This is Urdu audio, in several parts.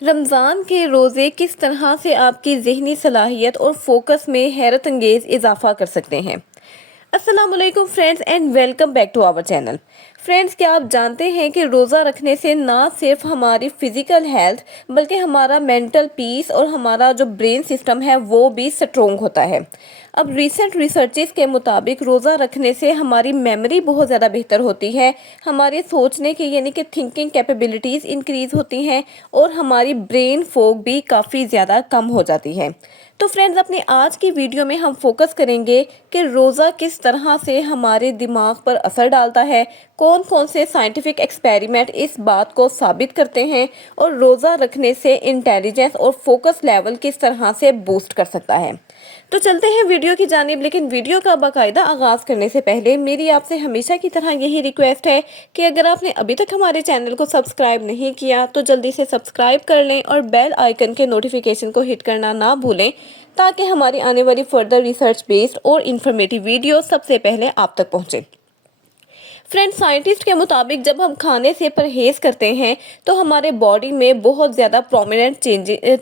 رمضان کے روزے کس طرح سے آپ کی ذہنی صلاحیت اور فوکس میں حیرت انگیز اضافہ کر سکتے ہیں؟ السلام علیکم friends and welcome back to our channel. Friends, کیا آپ جانتے ہیں کہ روزہ رکھنے سے نہ صرف ہماری فزیکل ہیلتھ بلکہ ہمارا مینٹل پیس اور ہمارا جو برین سسٹم ہے وہ بھی سٹرونگ ہوتا ہے۔ اب ریسنٹ ریسرچز کے مطابق روزہ رکھنے سے ہماری میموری بہت زیادہ بہتر ہوتی ہے، ہماری سوچنے کی یعنی کہ تھنکنگ کیپیبلٹیز انکریز ہوتی ہیں اور ہماری برین فوگ بھی کافی زیادہ کم ہو جاتی ہے۔ تو فرینڈز، اپنی آج کی ویڈیو میں ہم فوکس کریں گے کہ روزہ کس طرح سے ہمارے دماغ پر اثر ڈالتا ہے، کون کون سے سائنٹیفک ایکسپیریمنٹ اس بات کو ثابت کرتے ہیں اور روزہ رکھنے سے انٹیلیجنس اور فوکس لیول کس طرح سے بوسٹ کر سکتا ہے۔ تو چلتے ہیں ویڈیو کی جانب، لیکن ویڈیو کا باقاعدہ آغاز کرنے سے پہلے میری آپ سے ہمیشہ کی طرح یہی ریکویسٹ ہے کہ اگر آپ نے ابھی تک ہمارے چینل کو سبسکرائب نہیں کیا تو جلدی سے سبسکرائب کر لیں اور بیل آئیکن کے نوٹیفیکیشن کو ہٹ کرنا نہ بھولیں تاکہ ہماری آنے والی فردر ریسرچ بیسڈ اور انفارمیٹیو ویڈیو سب سے پہلے آپ تک پہنچے۔ فرینڈ، سائنٹسٹ کے مطابق جب ہم کھانے سے پرہیز کرتے ہیں تو ہمارے باڈی میں بہت زیادہ پرومیننٹ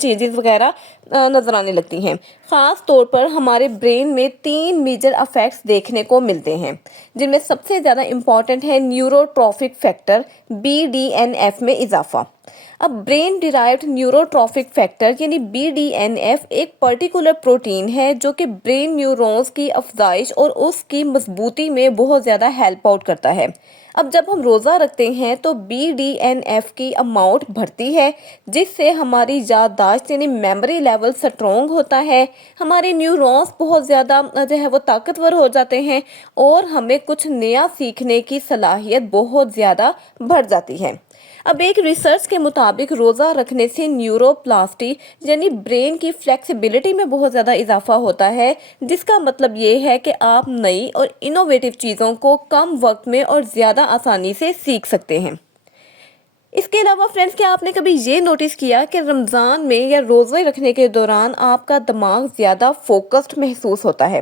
چینجز وغیرہ نظر آنے لگتی ہیں۔ خاص طور پر ہمارے برین میں 3 میجر افیکٹس دیکھنے کو ملتے ہیں، جن میں سب سے زیادہ امپورٹنٹ ہے نیوروٹروفک فیکٹر BDNF میں اضافہ۔ اب برین ڈیرائیوڈ نیوروٹروفک فیکٹر یعنی BDNF ایک پرٹیکولر پروٹین ہے جو کہ برین نیورونز کی افزائش اور اس کی مضبوطی میں بہت زیادہ ہیلپ آؤٹ کرتا ہے۔ اب جب ہم روزہ رکھتے ہیں تو BDNF کی اماؤنٹ بڑھتی ہے، جس سے ہماری یادداشت یعنی میموری لیول سٹرونگ ہوتا ہے، ہمارے نیورونز بہت زیادہ وہ طاقتور ہو جاتے ہیں اور ہمیں کچھ نیا سیکھنے کی صلاحیت بہت زیادہ بڑھ جاتی ہے۔ اب ایک ریسرچ کے مطابق روزہ رکھنے سے نیوروپلاسٹی یعنی برین کی فلیکسیبلٹی میں بہت زیادہ اضافہ ہوتا ہے، جس کا مطلب یہ ہے کہ آپ نئی اور انوویٹیو چیزوں کو کم وقت میں اور زیادہ آسانی سے سیکھ سکتے ہیں۔ اس کے علاوہ فرینڈز، کیا آپ نے کبھی یہ نوٹس کیا کہ رمضان میں یا روزے رکھنے کے دوران آپ کا دماغ زیادہ فوکسڈ محسوس ہوتا ہے؟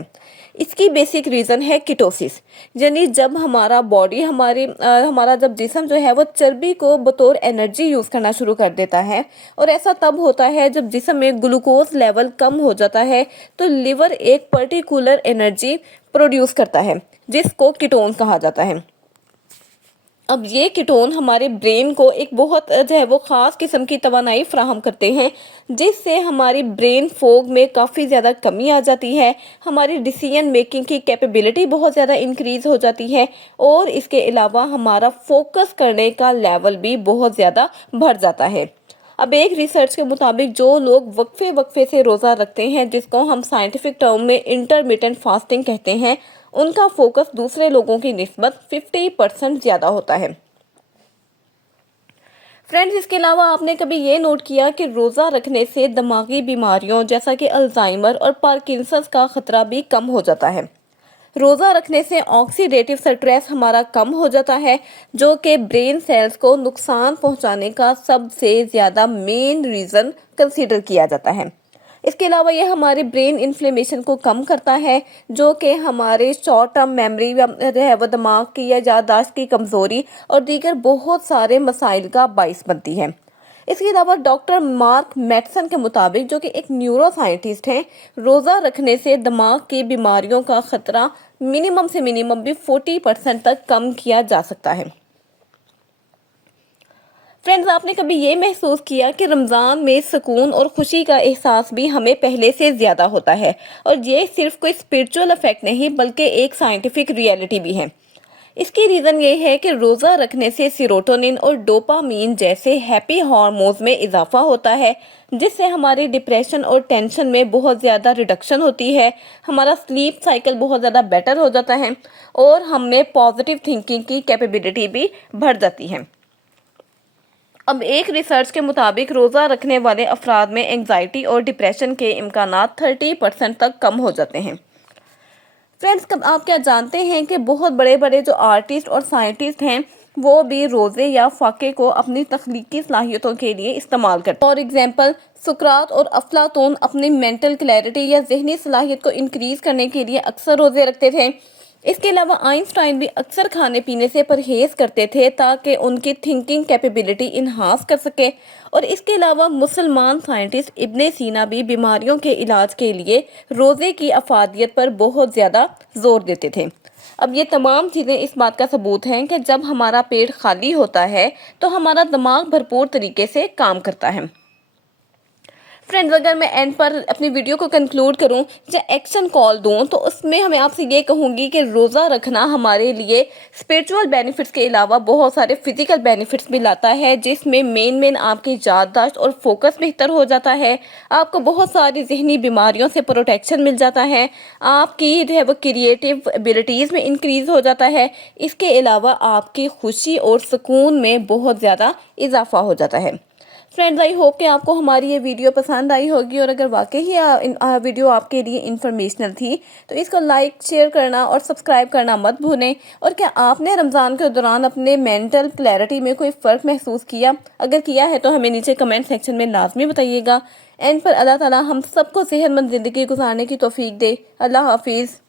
اس کی بیسک ریزن ہے کیٹوسس، یعنی جب ہمارا باڈی ہمارا جب جسم جو ہے وہ چربی کو بطور انرجی یوز کرنا شروع کر دیتا ہے، اور ایسا تب ہوتا ہے جب جسم میں گلوکوز لیول کم ہو جاتا ہے تو لیور ایک پرٹیکولر انرجی پروڈیوس کرتا ہے جس کو کیٹون کہا جاتا ہے۔ اب یہ کیٹون ہمارے برین کو ایک بہت وہ خاص قسم کی توانائی فراہم کرتے ہیں، جس سے ہماری برین فوگ میں کافی زیادہ کمی آ جاتی ہے، ہماری ڈیسیژن میکنگ کی کیپیبلٹی بہت زیادہ انکریز ہو جاتی ہے، اور اس کے علاوہ ہمارا فوکس کرنے کا لیول بھی بہت زیادہ بڑھ جاتا ہے۔ اب ایک ریسرچ کے مطابق جو لوگ وقفے سے روزہ رکھتے ہیں، جس کو ہم سائنٹیفک ٹرم میں انٹرمیٹنٹ فاسٹنگ کہتے ہیں، ان کا فوکس دوسرے لوگوں کی نسبت 50% زیادہ ہوتا ہے۔ فرینڈز، اس کے علاوہ آپ نے کبھی یہ نوٹ کیا کہ روزہ رکھنے سے دماغی بیماریوں جیسا کہ الزائمر اور پارکنسنس کا خطرہ بھی کم ہو جاتا ہے۔ روزہ رکھنے سے آکسیڈیٹیو سٹریس ہمارا کم ہو جاتا ہے، جو کہ برین سیلز کو نقصان پہنچانے کا سب سے زیادہ مین ریزن کنسیڈر کیا جاتا ہے۔ اس کے علاوہ یہ ہمارے برین انفلیمیشن کو کم کرتا ہے، جو کہ ہمارے شارٹ ٹرم میموری وہ دماغ کی یا یادداشت کی کمزوری اور دیگر بہت سارے مسائل کا باعث بنتی ہے۔ اس کے علاوہ ڈاکٹر مارک میٹسن کے مطابق، جو کہ ایک نیورو سائنٹسٹ ہیں، روزہ رکھنے سے دماغ کی بیماریوں کا خطرہ منیمم سے منیمم بھی 40% تک کم کیا جا سکتا ہے۔ فرینڈز، آپ نے کبھی یہ محسوس کیا کہ رمضان میں سکون اور خوشی کا احساس بھی ہمیں پہلے سے زیادہ ہوتا ہے، اور یہ صرف کوئی اسپرچول افیکٹ نہیں بلکہ ایک سائنٹیفک ریئلٹی بھی ہے۔ اس کی ریزن یہ ہے کہ روزہ رکھنے سے سیروٹونن اور ڈوپامین جیسے ہیپی ہارمونز میں اضافہ ہوتا ہے، جس سے ہماری ڈپریشن اور ٹینشن میں بہت زیادہ ریڈکشن ہوتی ہے، ہمارا سلیپ سائیکل بہت زیادہ بیٹر ہو جاتا ہے، اور ہم میں پازیٹیو تھنکنگ کی کیپیبلٹی بھی بڑھ جاتی ہے۔ اب ایک ریسرچ کے مطابق روزہ رکھنے والے افراد میں انگزائٹی اور ڈپریشن کے امکانات 30% تک کم ہو جاتے ہیں۔ فرینڈز، آپ کیا جانتے ہیں کہ بہت بڑے بڑے جو آرٹسٹ اور سائنٹسٹ ہیں وہ بھی روزے یا فاقے کو اپنی تخلیقی صلاحیتوں کے لیے استعمال کرتے ہیں۔ فار ایگزامپل، سقراط اور افلاطون اپنی مینٹل کلیئرٹی یا ذہنی صلاحیت کو انکریز کرنے کے لیے اکثر روزے رکھتے تھے۔ اس کے علاوہ آئنسٹائن بھی اکثر کھانے پینے سے پرہیز کرتے تھے تاکہ ان کی تھنکنگ کیپیبلٹی انہانس کر سکے، اور اس کے علاوہ مسلمان سائنٹسٹ ابن سینا بھی بیماریوں کے علاج کے لیے روزے کی افادیت پر بہت زیادہ زور دیتے تھے۔ اب یہ تمام چیزیں اس بات کا ثبوت ہیں کہ جب ہمارا پیٹ خالی ہوتا ہے تو ہمارا دماغ بھرپور طریقے سے کام کرتا ہے۔ فرینڈز، اگر میں اینڈ پر اپنی ویڈیو کو کنکلوڈ کروں یا ایکشن کال دوں تو اس میں ہمیں آپ سے یہ کہوں گی کہ روزہ رکھنا ہمارے لیے اسپریچول بینیفٹس کے علاوہ بہت سارے فزیکل بینیفٹس بھی لاتا ہے، جس میں مین آپ کی یادداشت اور فوکس بہتر ہو جاتا ہے، آپ کو بہت ساری ذہنی بیماریوں سے پروٹیکشن مل جاتا ہے، آپ کی جو ہے وہ کریٹیو ایبلٹیز میں انکریز ہو جاتا ہے، اس کے علاوہ آپ کی خوشی اور سکون میں بہت زیادہ اضافہ ہو جاتا ہے۔ فرینڈز، آئی ہوپ کہ آپ کو ہماری یہ ویڈیو پسند آئی ہوگی، اور اگر واقعی ویڈیو آپ کے لیے انفارمیشنل تھی تو اس کو لائک، شیئر کرنا اور سبسکرائب کرنا مت بھولیں۔ اور کیا آپ نے رمضان کے دوران اپنے مینٹل کلیئرٹی میں کوئی فرق محسوس کیا؟ اگر کیا ہے تو ہمیں نیچے کمنٹ سیکشن میں لازمی بتائیے گا۔ اینڈ پر اللہ تعالیٰ ہم سب کو صحت مند زندگی گزارنے کی توفیق دے۔ اللہ حافظ۔